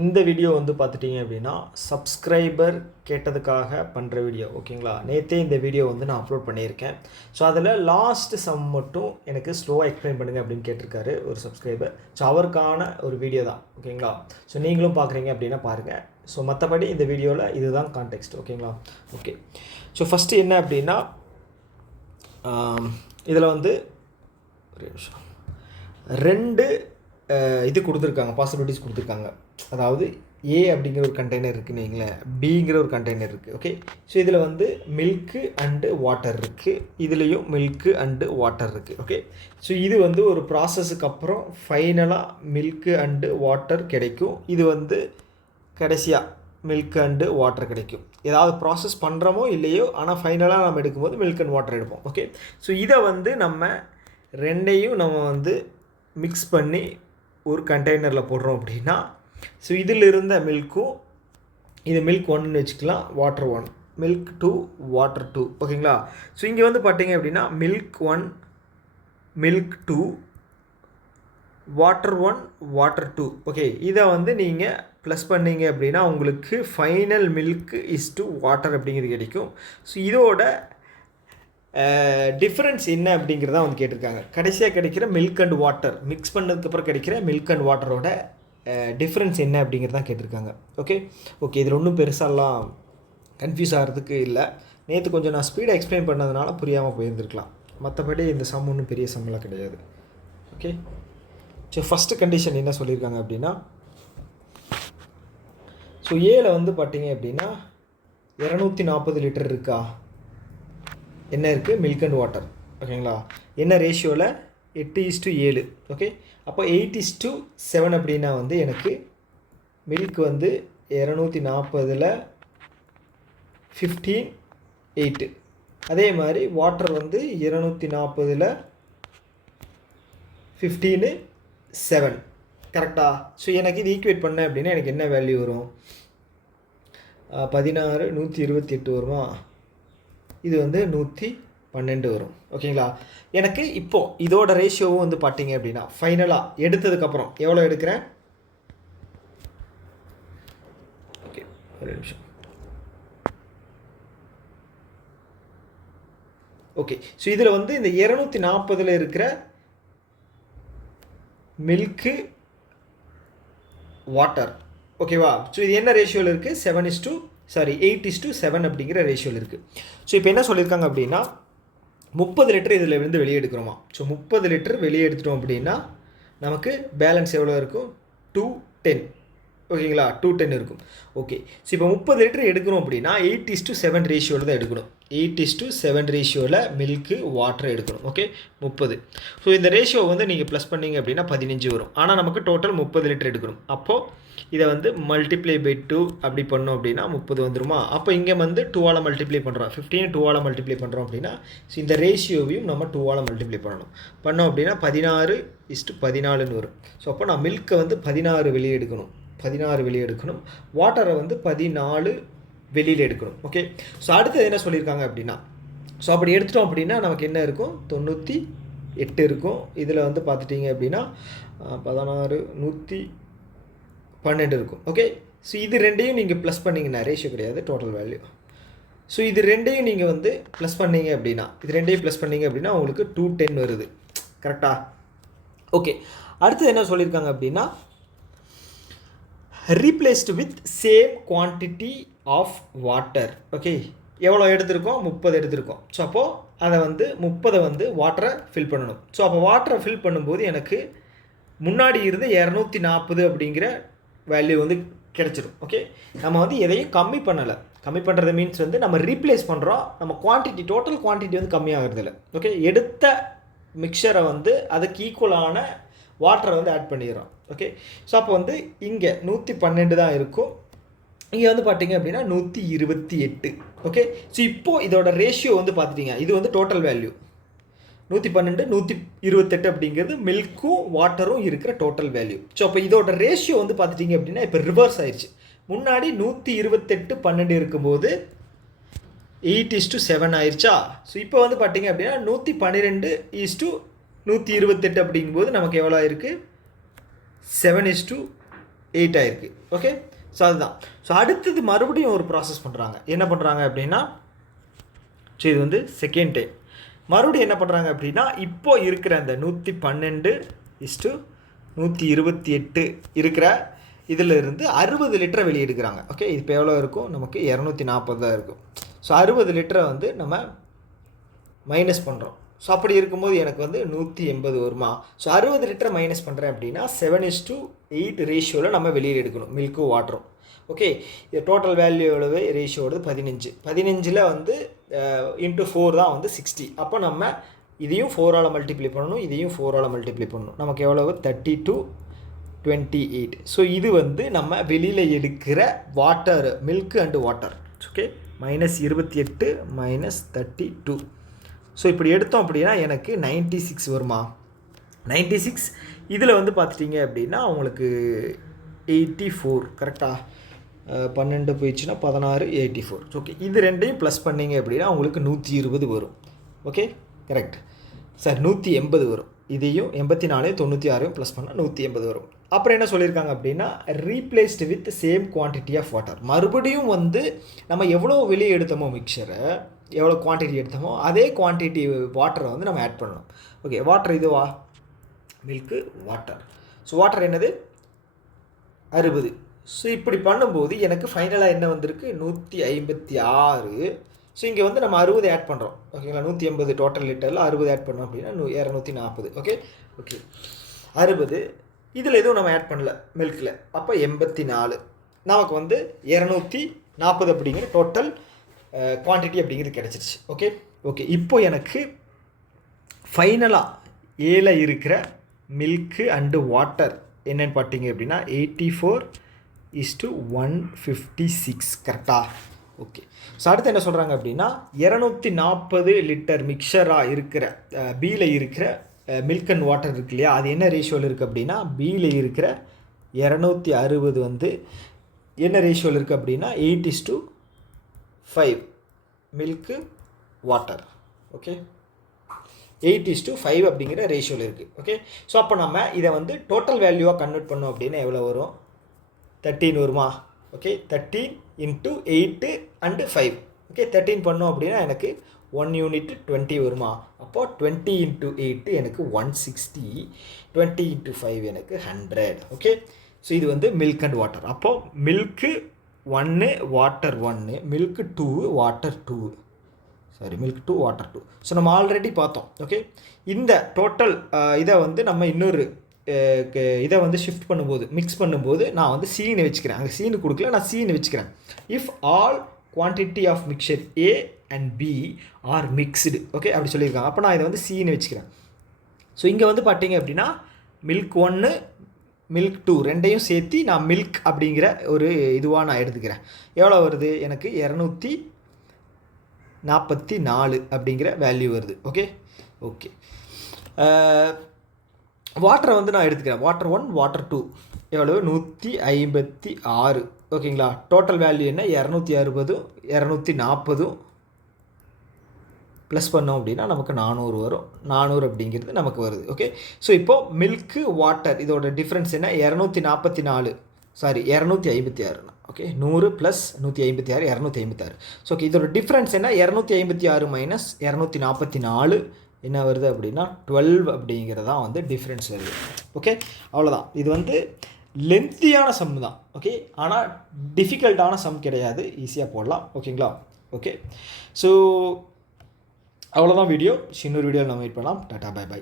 இந்த வீடியோ வந்து பார்த்துட்டிங்க அப்படின்னா சப்ஸ்கிரைபர் கேட்டதுக்காக பண்ணுற வீடியோ ஓகேங்களா. நேற்றே இந்த வீடியோ வந்து நான் அப்லோட் பண்ணியிருக்கேன். ஸோ அதில் லாஸ்ட் சம் மட்டும் எனக்கு ஸ்லோவாக எக்ஸ்பிளைன் பண்ணுங்கள் அப்படின்னு கேட்டிருக்காரு ஒரு சப்ஸ்கிரைபர். ஸோ அவருக்கான ஒரு வீடியோ தான் ஓகேங்களா. ஸோ நீங்களும் பார்க்குறீங்க அப்படின்னா பாருங்கள். ஸோ மற்றபடி இந்த வீடியோவில் இதுதான் கான்டெக்ஸ்ட் ஓகேங்களா. ஓகே, ஸோ ஃபஸ்ட்டு என்ன அப்படின்னா இதில் வந்து ஒரு நிமிஷம் ரெண்டு இது கொடுத்துருக்காங்க, பாசிபிலிட்டிஸ் கொடுத்துருக்காங்க. அதாவது ஏ அப்படிங்கிற ஒரு கண்டெய்னர் இருக்குன்னு வைங்களேன், பிங்கிற ஒரு கண்டெய்னர் இருக்குது. ஓகே, ஸோ இதில் வந்து மில்க்கு அண்டு வாட்டர் இருக்குது, இதுலேயும் மில்க்கு அண்டு வாட்டர் இருக்குது. ஓகே, ஸோ இது வந்து ஒரு ப்ராசஸுக்கு அப்புறம் ஃபைனலாக மில்க்கு அண்டு வாட்டர் கிடைக்கும். இது வந்து கடைசியாக மில்க் அண்டு வாட்டர் கிடைக்கும். ஏதாவது ப்ராசஸ் பண்ணுறோமோ இல்லையோ, ஆனால் ஃபைனலாக நம்ம எடுக்கும்போது மில்க் அண்ட் வாட்டர் எடுப்போம். ஓகே, ஸோ இதை வந்து நம்ம ரெண்டையும் நம்ம வந்து மிக்ஸ் பண்ணி ஒரு கண்டெய்னரில் போடுறோம் அப்படின்னா, ஸோ இதில் இருந்த மில்க்கும், இது மில்க் 1ன்னு வச்சுக்கலாம், வாட்டர் 1, மில்க் 2, வாட்டர் 2 ஓகேங்களா. ஸோ இங்கே வந்து பார்த்தீங்க அப்படின்னா milk 1, milk 2, water 1, water 2. Okay, இதை வந்து நீங்கள் ப்ளஸ் பண்ணிங்க அப்படின்னா உங்களுக்கு final milk is to water அப்படிங்கிறது கிடைக்கும். ஸோ இதோட டிஃப்ரென்ஸ் என்ன அப்படிங்கிறத வந்து கேட்டிருக்காங்க. கடைசியாக கிடைக்கிற மில்க் அண்ட் வாட்டர் மிக்ஸ் பண்ணதுக்கப்புறம் கிடைக்கிற மில்க் அண்ட் வாட்டரோட டிஃப்ரென்ஸ் என்ன அப்படிங்கிறது தான் கேட்டிருக்காங்க. ஓகே ஓகே, இதில் ஒன்றும் பெருசாலாம் கன்ஃபியூஸ் ஆகிறதுக்கு இல்லை. நேற்று கொஞ்சம் நான் ஸ்பீடாக எக்ஸ்பிளைன் பண்ணதுனால புரியாமல் போயிருந்துருக்கலாம். மற்றபடி இந்த சம் ஒன்றும் பெரிய சம்மெல்லாம் கிடையாது. ஓகே, ஸோ ஃபஸ்ட்டு கண்டிஷன் என்ன சொல்லியிருக்காங்க அப்படின்னா, ஸோ ஏல வந்து பார்த்தீங்க அப்படின்னா 240 லிட்டர் இருக்கா, என்ன இருக்குது, மில்க் அண்ட் வாட்டர் ஓகேங்களா. என்ன ரேஷியோவில், 8:7. ஓகே, அப்போ 8:7 அப்படின்னா வந்து எனக்கு மில்க் வந்து 240ல் 15:8. அதே மாதிரி வாட்டர் வந்து 240ல் 15:7 கரெக்டாக. ஸோ எனக்கு இது ஈக்குவேட் பண்ணேன் அப்படின்னா எனக்கு என்ன வேல்யூ வரும், 16 128 வருமா, இது வந்து 112 வரும் ஓகேங்களா. எனக்கு இப்போது இதோட ரேஷியோவும் வந்து பார்த்தீங்க அப்படின்னா ஃபைனலாக எடுத்ததுக்கப்புறம் எவ்வளோ எடுக்கிறேன், ஓகே ஒரு நிமிஷம். ஓகே, ஸோ இதில் வந்து இந்த 240ல் இருக்கிற மில்க்கு வாட்டர் ஓகேவா. ஸோ இது என்ன ரேஷியோவில் இருக்குது, 8:7 அப்படிங்கிற ரேஷியோவில் இருக்குது. ஸோ இப்போ என்ன சொல்லியிருக்காங்க அப்படின்னா 30 லிட்டர் இதில் இருந்து வெளியே எடுக்கிறோமா. ஸோ 30 லிட்டர் வெளியே எடுத்துட்டோம் அப்படின்னா நமக்கு பேலன்ஸ் எவ்வளோ இருக்கும், 210 ஓகேங்களா, 210 இருக்கும். ஓகே, ஸோ இப்போ 30 லிட்டர் எடுக்கிறோம் அப்படின்னா 8:7 ரேஷியோவில் தான் எடுக்கணும். 8:7 ரேஷியோவில் மில்க்கு வாட்டர் எடுக்கணும். ஓகே, 30. ஸோ இந்த ரேஷியோ வந்து நீங்கள் ப்ளஸ் பண்ணிங்க அப்படின்னா 15 வரும். ஆனால் நமக்கு டோட்டல் 30 லிட்டர் எடுக்கணும். அப்போது இதை வந்து மல்டிப்ளை பை 2 அப்படி பண்ணோம் அப்படின்னா 30 வந்துருமா. அப்போ இங்கே வந்து 2ஆல் மல்டிப்ளை பண்ணுறோம், 15 2ஆல் மல்டிப்ளை பண்ணுறோம் அப்படின்னா, ஸோ இந்த ரேஷியோவையும் நம்ம 2ஆல் மல்டிப்ளை பண்ணோம் அப்படின்னா 16:14 வரும். ஸோ அப்போ நான் மில்க்கை வந்து 16 வெளியே எடுக்கணும், வாட்டரை வந்து 14 வெளியில் எடுக்கணும். ஓகே, ஸோ அடுத்தது என்ன சொல்லியிருக்காங்க அப்படின்னா, ஸோ அப்படி எடுத்துட்டோம் அப்படின்னா நமக்கு என்ன இருக்கும், 98 இருக்கும். இதில் வந்து பார்த்துட்டிங்க அப்படின்னா 16 112 இருக்கும். ஓகே, ஸோ இது ரெண்டையும் நீங்கள் ப்ளஸ் பண்ணிங்கன்னா, ரேஷியோ கிடையாது டோட்டல் வேல்யூ. ஸோ இது ரெண்டையும் நீங்கள் வந்து ப்ளஸ் பண்ணிங்க அப்படின்னா, உங்களுக்கு 210 வருது கரெக்டாக. ஓகே, அடுத்தது என்ன சொல்லியிருக்காங்க அப்படின்னா, replaced with same quantity of water. Okay, எவ்வளோ எடுத்திருக்கோம், 30 எடுத்திருக்கோம். ஸோ அப்போது அதை வந்து 30 வந்து வாட்டரை ஃபில் பண்ணணும். ஸோ அப்போ வாட்டரை ஃபில் பண்ணும்போது எனக்கு முன்னாடி இருந்து 240 அப்படிங்கிற வேல்யூ வந்து கிடச்சிடும். ஓகே, நம்ம வந்து எதையும் கம்மி பண்ணுறது மீன்ஸ் வந்து நம்ம ரீப்ளேஸ் பண்ணுறோம், நம்ம குவான்டிட்டி டோட்டல் குவான்டிட்டி வந்து கம்மியாகிறதில்ல. ஓகே, எடுத்த மிக்சரை வந்து அதுக்கு ஈக்குவலான வாட்டரை வந்து ஆட் பண்ணிடுறோம். ஓகே, ஸோ அப்போ வந்து இங்கே 112 தான் இருக்கும், இங்கே வந்து பார்த்தீங்க அப்படின்னா 128. ஓகே, ஸோ இப்போது இதோட ரேஷியோ வந்து பார்த்துட்டிங்க, இது வந்து டோட்டல் வேல்யூ 112 128 அப்படிங்கிறது மில்க்கும் வாட்டரும் இருக்கிற டோட்டல் வேல்யூ. ஸோ அப்போ இதோட ரேஷியோ வந்து பார்த்துட்டிங்க அப்படின்னா இப்போ ரிவர்ஸ் ஆயிடுச்சு. முன்னாடி 128 12 இருக்கும்போது 8:7 ஆயிடுச்சா. ஸோ இப்போ வந்து பார்த்தீங்க அப்படின்னா 112:128 அப்படிங்கும்போது நமக்கு எவ்வளோ இருக்குது, 7:2 8 ஆயிருக்கு. ஓகே, ஸோ அதுதான். ஸோ அடுத்தது மறுபடியும் ஒரு ப்ராசஸ் பண்ணுறாங்க. என்ன பண்ணுறாங்க அப்படின்னா, ஸோ இது வந்து செகண்ட் டைம் மறுபடியும் என்ன பண்ணுறாங்க அப்படின்னா, இப்போ இருக்கிற அந்த 112:128 இருக்கிற இதில் இருந்து 60 லிட்டரை வெளியெடுக்கிறாங்க. ஓகே, இது இப்போ எவ்வளோ இருக்கும், நமக்கு 240 தான் இருக்கும். ஸோ 60 லிட்டரை வந்து நம்ம மைனஸ் பண்ணுறோம். ஸோ அப்படி இருக்கும்போது எனக்கு வந்து 180 வருமா. ஸோ 60 லிட்டரை மைனஸ் பண்ணுறேன் அப்படின்னா 7:8 ரேஷியோவில் நம்ம வெளியில் எடுக்கணும் மில்க்கும் வாட்டரும். ஓகே, இது டோட்டல் வேல்யூ எவ்வளவு, ரேஷியோடு 15. 15ல் வந்து இன்ட்டு 4 தான் வந்து 60. அப்போ நம்ம இதையும் 4ஆல் மல்டிப்ளை பண்ணணும், இதையும் 4ஆல் மல்டிப்ளை பண்ணணும். நமக்கு எவ்வளவு 32:28. ஸோ இது வந்து நம்ம வெளியில் எடுக்கிற water, milk and water. Okay, -28 -32. So இப்படி எடுத்தோம் அப்படின்னா எனக்கு 96 வருமா. 96 இதில் வந்து பார்த்துட்டிங்க அப்படின்னா உங்களுக்கு 84 கரெக்டாக. 12 போயிடுச்சுன்னா 16, 84. ஓகே, இது ரெண்டையும் ப்ளஸ் பண்ணிங்க அப்படின்னா உங்களுக்கு 120 வரும். ஓகே, கரெக்ட் சார், 180 வரும். இதையும் 84 96 ப்ளஸ் பண்ணால் 180 வரும். அப்புறம் என்ன சொல்லியிருக்காங்க அப்படின்னா, replaced with same quantity of water. மறுபடியும் வந்து நம்ம எவ்வளோ வெளியே எடுத்தோமோ மிக்சரை, எவ்வளோ குவான்டிட்டி எடுத்தோமோ அதே குவான்டிட்டி வாட்டரை வந்து நம்ம ஆட் பண்ணணும். ஓகே, வாட்டர் இதுவா, மில்க்கு வாட்டர். ஸோ வாட்டர் என்னது 60. ஸோ இப்படி பண்ணும்போது எனக்கு ஃபைனலாக என்ன வந்திருக்கு 156. ஸோ இங்கே வந்து நம்ம 60 ஆட் பண்ணுறோம். ஓகேங்களா, 180 டோட்டல் லிட்டரில் 60 ஆட் பண்ணோம் அப்படின்னா 240. ஓகே ஓகே, 60 இதில் எதுவும் நம்ம ஆட் பண்ணல மில்கில். அப்போ 84 நமக்கு வந்து 240 அப்படிங்கிற டோட்டல் குவான்டிட்டி அப்படிங்கிறது கிடச்சிருச்சு. ஓகே ஓகே, இப்போ எனக்கு ஃபைனலாக ஏல இருக்கிற மில்க்கு அண்டு வாட்டர் என்னென்னு பார்த்தீங்க அப்படின்னா 84:156 கரெக்டாக. ஓகே, ஸோ அடுத்து என்ன சொல்கிறாங்க அப்படின்னா 240 லிட்டர் மிக்சராக இருக்கிற பியில் இருக்கிற மில்க் அண்ட் வாட்டர் இருக்கு இல்லையா, அது என்ன ரேஷியோவில் இருக்குது அப்படின்னா, பியில் இருக்கிற 260 வந்து என்ன ரேஷியோவில் இருக்குது அப்படின்னா 8:5 மில்க்கு வாட்டர். ஓகே, 8:5 அப்படிங்கிற ரேஷியோவில் இருக்குது. ஓகே, ஸோ அப்போ நம்ம இதை வந்து டோட்டல் வேல்யூவாக கன்வெர்ட் பண்ணோம் அப்படின்னா எவ்வளோ வரும், 13 வருமா. Okay, 13 × 8 and 5. ஓகே, 13 பண்ணோம் அப்படின்னா எனக்கு 1 யூனிட் 20 வருமா. அப்போது 20 × 8 எனக்கு 160, 20 × 5 எனக்கு 100. ஓகே, ஸோ இது வந்து மில்க் அண்ட் வாட்டர். அப்போது milk 1 water 1, milk 2 water 2, sorry milk 2 water 2. So நம்ம ஆல்ரெடி பார்த்தோம். ஓகே, இந்த டோட்டல் இதை வந்து நம்ம இன்னொரு இதை வந்து ஷிஃப்ட் பண்ணும்போது, மிக்ஸ் பண்ணும்போது நான் வந்து சீனு வச்சுக்கிறேன். அங்கே சீனு கொடுக்கல, நான் சீனு வச்சுக்கிறேன். If all quantity of mixture A and B are mixed. Okay, அப்படி சொல்லியிருக்காங்க. அப்போ நான் இதை வந்து சீனு வச்சுக்கிறேன். ஸோ இங்கே வந்து பார்த்தீங்க அப்படின்னா மில்க் 1 மில்க் 2 ரெண்டையும் சேர்த்து நான் மில்க் அப்படிங்கிற ஒரு இதுவாக நான் எடுத்துக்கிறேன். எவ்வளோ வருது எனக்கு 244 அப்படிங்கிற வேல்யூ வருது. ஓகே ஓகே, வாட்டரை வந்து நான் எடுத்துக்கிறேன். வாட்டர் 1 வாட்டர் 2 எவ்வளவு 156. ஓகேங்களா, டோட்டல் வேல்யூ என்ன 260, 240 ப்ளஸ் பண்ணோம் அப்படின்னா நமக்கு 400 வரும். 400 அப்படிங்கிறது நமக்கு வருது. ஓகே, ஸோ இப்போது மில்க்கு வாட்டர் இதோட டிஃப்ரென்ஸ் என்ன 244, சாரி 256. ஓகே, 100 + 156 256. ஸோ ஓகே, இதோட டிஃப்ரென்ஸ் என்ன 256 - 244 என்ன வருது அப்படின்னா 12 அப்படிங்கிறதான் வந்து டிஃப்ரென்ஸ் வருது. ஓகே, அவ்வளோதான். இது வந்து லென்த்தியான சம் தான். ஓகே, ஆனால் டிஃபிகல்ட்டான சம் கிடையாது, ஈஸியாக போடலாம். ஓகேங்களா. ஓகே, ஸோ அவ்வளோதான் வீடியோ. இன்னொரு வீடியோவில் நம்ம வெயிட் பண்ணலாம். Tata, bye by.